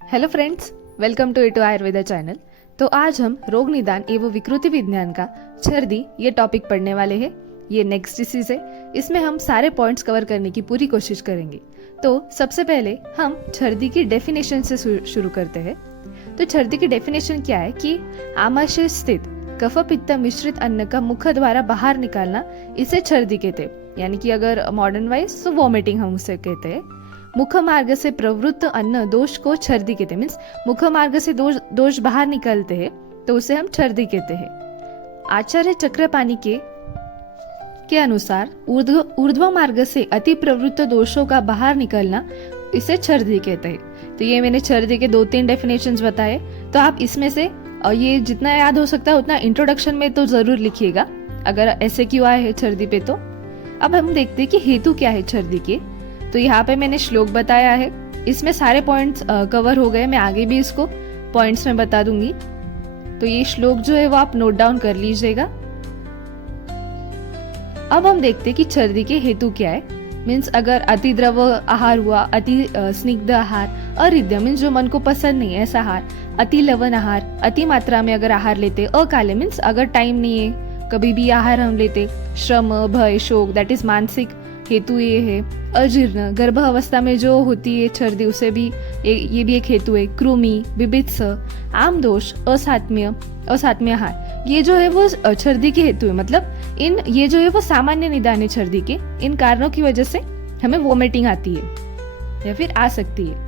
Hello friends, welcome to इटू Ayurveda channel. तो आज हम रोग निदान एवं विकृति विज्ञान का छर्दी ये टॉपिक पढ़ने वाले हैं। ये नेक्स्ट डिसीज है। इसमें हम सारे पॉइंट्स कवर करने की पूरी कोशिश करेंगे। तो सबसे पहले हम छर्दी की डेफिनेशन से शुरू करते हैं। तो छर्दी की डेफिनेशन क्या है कि आमाशय स्थित कफ पित्त मिश्रित अन्न का मुख द्वारा बाहर निकालना, इसे छर्दी कहते हैं। यानी कि अगर मॉडर्न वाइज तो वॉमिटिंग हम उसे कहते हैं। मुख मार्ग से प्रवृत्त अन्न दोष को छर्दी कहते हैं। मीन्स मुख मार्ग से दोष बाहर निकलते हैं तो उसे हम छर्दी कहते हैं। आचार्य चक्रपाणि के अनुसार ऊर्ध्व मार्ग से अति प्रवृत्त दोषों का बाहर निकलना, इसे छर्दी कहते हैं। तो ये मैंने छर्दी के 2-3 डेफिनेशंस बताए। तो आप इसमें से ये जितना याद हो सकता है उतना इंट्रोडक्शन में तो जरूर लिखिएगा, अगर ऐसे क्यों आए हैं छर्दी पे। तो अब हम देखते हैं कि हेतु क्या है छर्दी के। तो यहाँ पे मैंने श्लोक बताया है, इसमें सारे पॉइंट्स कवर हो गए। मैं आगे भी इसको पॉइंट्स में बता दूंगी। तो ये श्लोक जो है वो आप नोट डाउन कर लीजिएगा। अब हम देखते हैं कि छर्दी के हेतु क्या है। मीन्स अगर अति द्रव आहार हुआ, अति स्निग्ध आहार, अरिद्य मीन्स जो मन को पसंद नहीं है ऐसा आहार, अति लवण आहार, अति मात्रा में अगर आहार लेते, अकाले मीन्स अगर टाइम नहीं है कभी भी आहार हम लेते, श्रम, भय, शोक दैट इज मानसिक हेतु ये है। अजीर्ण गर्भ अवस्था में जो होती है छर्दी, उसे भी ये भी एक हेतु है। कृमि, बिबित्स, आम दोष, असात्म्य आहार, ये जो है वो छर्दी के हेतु है। मतलब ये जो है वो सामान्य निदान है छर्दी के। इन कारणों की वजह से हमें वोमिटिंग आती है या फिर आ सकती है।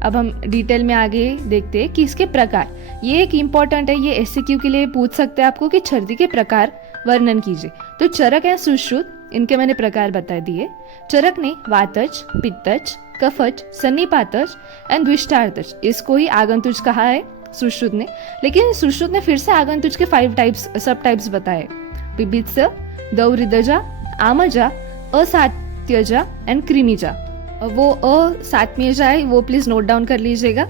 अब हम डिटेल में आगे देखते हैं कि इसके प्रकार। ये एक इम्पोर्टेंट है, ये एससीक्यू के लिए पूछ सकते हैं आपको कि छर्दी के प्रकार वर्णन कीजिए। तो चरक या सुश्रुत, इनके मैंने प्रकार बता दिए। चरक ने वातज, पित्तज, कफज, सन्निपातज एंड द्विष्टार्थज, इसको ही आगंतुज कहा है सुश्रुत ने। लेकिन सुश्रुत ने फिर से आगंतुज के 5 टाइप्स सब टाइप्स बताए। बिबित्स, दौरिदजा, आमजा, असात्यजा एंड कृमिजा। वो असात्म्यजा है, वो प्लीज नोट डाउन कर लीजिएगा।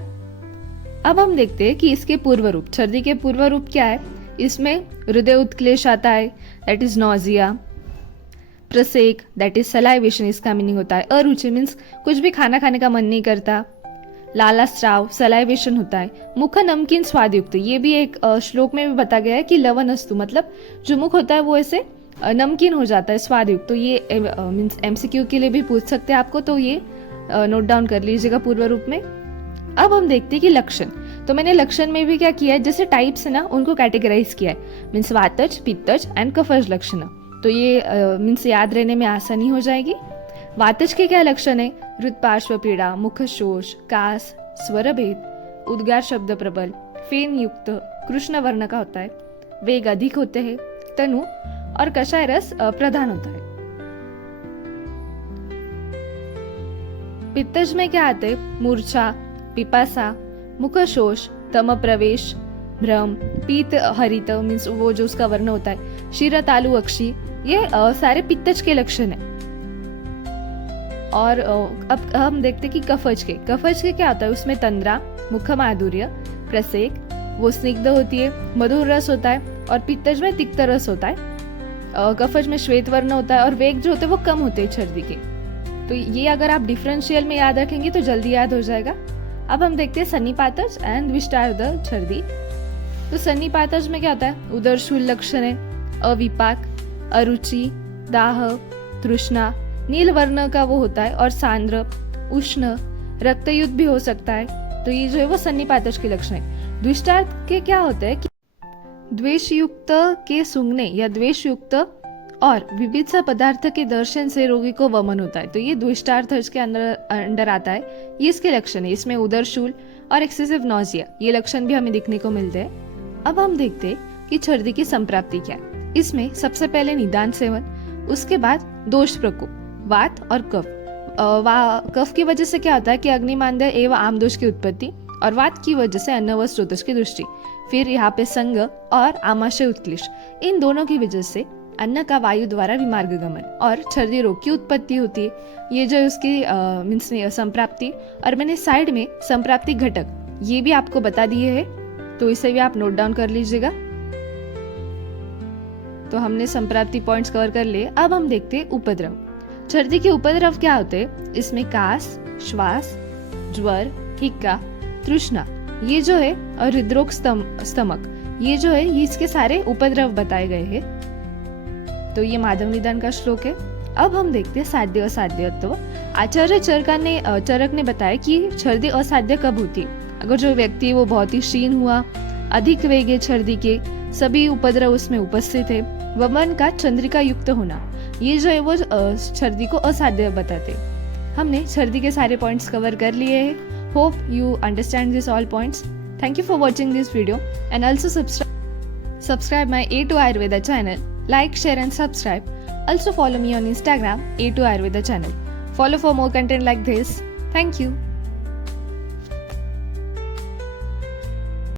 अब हम देखते हैं कि इसके पूर्व रूप, छर्दी के पूर्व रूप क्या है। इसमें हृदय उत्क्लेश आता है, दैट इज नॉजिया। प्रसेक दैट इज सलाइवेशन, इसका मीनिंग होता है अरुचि मीन्स कुछ भी खाना खाने का मन नहीं करता। लाला स्राव, सलाइवेशन होता है। मुख नमकीन स्वादयुक्त, ये भी एक श्लोक में भी बताया गया है कि लवन अस्तु, मतलब जो मुख होता है वो ऐसे नमकीन हो जाता है, स्वादयुक्त। तो ये मीन्स एमसीक्यू के लिए भी पूछ सकते हैं आपको, तो ये नोट डाउन कर लीजिएगा पूर्व रूप में। अब हम देखते हैं कि लक्षण। तो मैंने लक्षण में भी क्या किया है, जैसे टाइप्स है ना उनको कैटेगराइज किया है। मीन्स वातज, पित्तज एंड कफज लक्षण। तो ये मीन्स याद रहने में आसानी हो जाएगी। वातज के क्या लक्षण है, हृद पार्श्व पीड़ा, मुख शोष, कास, स्वरभेद, उद्गार शब्द प्रबल, फेन युक्त, कृष्ण वर्ण का होता है, वेग अधिक होते हैं, तनु और कषाय रस प्रधान होता है। पित्तज में क्या आते हैं, मूर्छा, पिपासा, मुख शोष, तम प्रवेश, भ्रम, पीत हरित मीन्स वो जो उसका वर्ण होता है, क्षीर तालु अक्षी, ये सारे पित्तज के लक्षण है। और अब हम देखते कि कफज के क्या होता है, उसमें तंद्रा, मुख माधुर्य, प्रसेक, वो स्निग्ध होती है, मधुर रस होता है, और पित्तज में तिक्त रस होता है। कफज में श्वेत वर्ण होता है, और वेग जो होते हैं वो कम होते हैं छर्दी के। तो ये अगर आप डिफरेंशियल में याद रखेंगे तो जल्दी याद हो जाएगा। अब हम देखते हैं सन्निपातज एंड द्विष्टार्ध छर्दी। तो सन्निपातज में क्या होता है, उदरशूल लक्षण है, अविपाक, अरुचि, दाह, तृष्णा, नील वर्ण का वो होता है, और सांद्र, उष्ण, रक्तयुक्त भी हो सकता है। तो ये जो है वो सन्निपातज के लक्षण है। द्विष्टार्थ के क्या होता है कि द्वेष युक्त के सूंघने या द्वेष युक्त और विविध पदार्थ के दर्शन से रोगी को वमन होता है। तो ये द्विष्टार्थ के अंडर आता है, ये इसके लक्षण है। इसमें उदरशूल और एक्सेसिव नॉजिया, ये लक्षण भी हमें दिखने को मिलते हैं। अब हम देखते हैं कि छर्दी की संप्राप्ति क्या है। इसमें सबसे पहले निदान सेवन, उसके बाद दोष प्रकोप, वात और कफ। कफ की वजह से क्या होता है कि अग्निमांद्य एवं आमदोष की उत्पत्ति, और वात की वजह से अन्न व स्रोतोष की दृष्टि। फिर यहाँ पे संग और आमाशय उत्क्लेश, इन दोनों की वजह से अन्न का वायु द्वारा विमार्ग गमन और छर्दी रोग की उत्पत्ति होती है। ये जो उसकी मीन्स संप्राप्ति, और मैंने साइड में संप्राप्ति घटक ये भी आपको बता दिए है, तो इसे भी आप नोट डाउन कर लीजिएगा। तो हमने संप्राप्ति पॉइंट्स कवर कर लिए। अब हम देखते हैं उपद्रव। छर्दी के उपद्रव क्या होते हैं, इसमें कास, श्वास, ज्वर, हिक्का, तृष्णा, ये जो है, और हृदरोग, स्tomach, ये जो है, ये इसके सारे उपद्रव बताए गए हैं। तो ये माधव निदान का श्लोक है। अब हम देखते हैं साध्य असाध्यत्व। आचार्य चरक ने बताया कि छर्दी असाध्य कब होती है? अगर जो व्यक्ति है वो बहुत ही क्षीण हुआ, अधिक वेग है छर्दी के, सभी उपद्रव उसमें उपस्थित है, वमन का चंद्रिका युक्त होना, ये जो है वो छर्दी को असाध्य बताते। हमने छर्दी के सारे पॉइंट्स कवर कर लिए हैं। Hope you understand this all points. Thank you for watching this video and also subscribe my A2 Ayurveda channel. Like, share and subscribe. Also follow me on Instagram A2 Ayurveda channel. Follow for more content like this. Thank you.